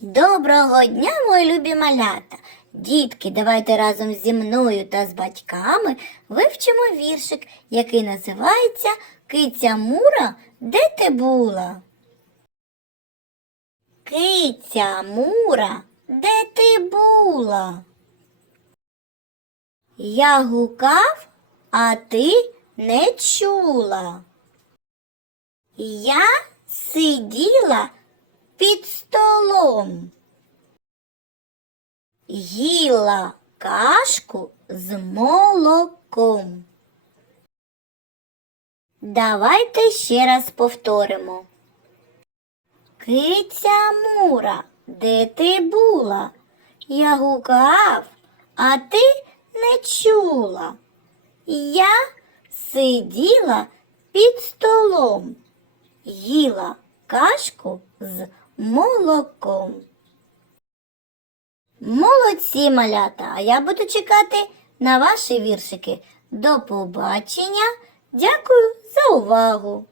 Доброго дня, мої любі малята! Дітки, давайте разом зі мною та з батьками вивчимо віршик, який називається Киця Мура, де ти була? Киця Мура, де ти була? Я гукав, а ти не чула. Я сиділа під столом. Їла кашку з молоком. Давайте ще раз повторимо. Киця Мура, де ти була? Я гукав, а ти не чула. Я сиділа під столом, їла кашку з молоком. Молодці, малята, а я буду чекати на ваші віршики. До побачення. Дякую за увагу!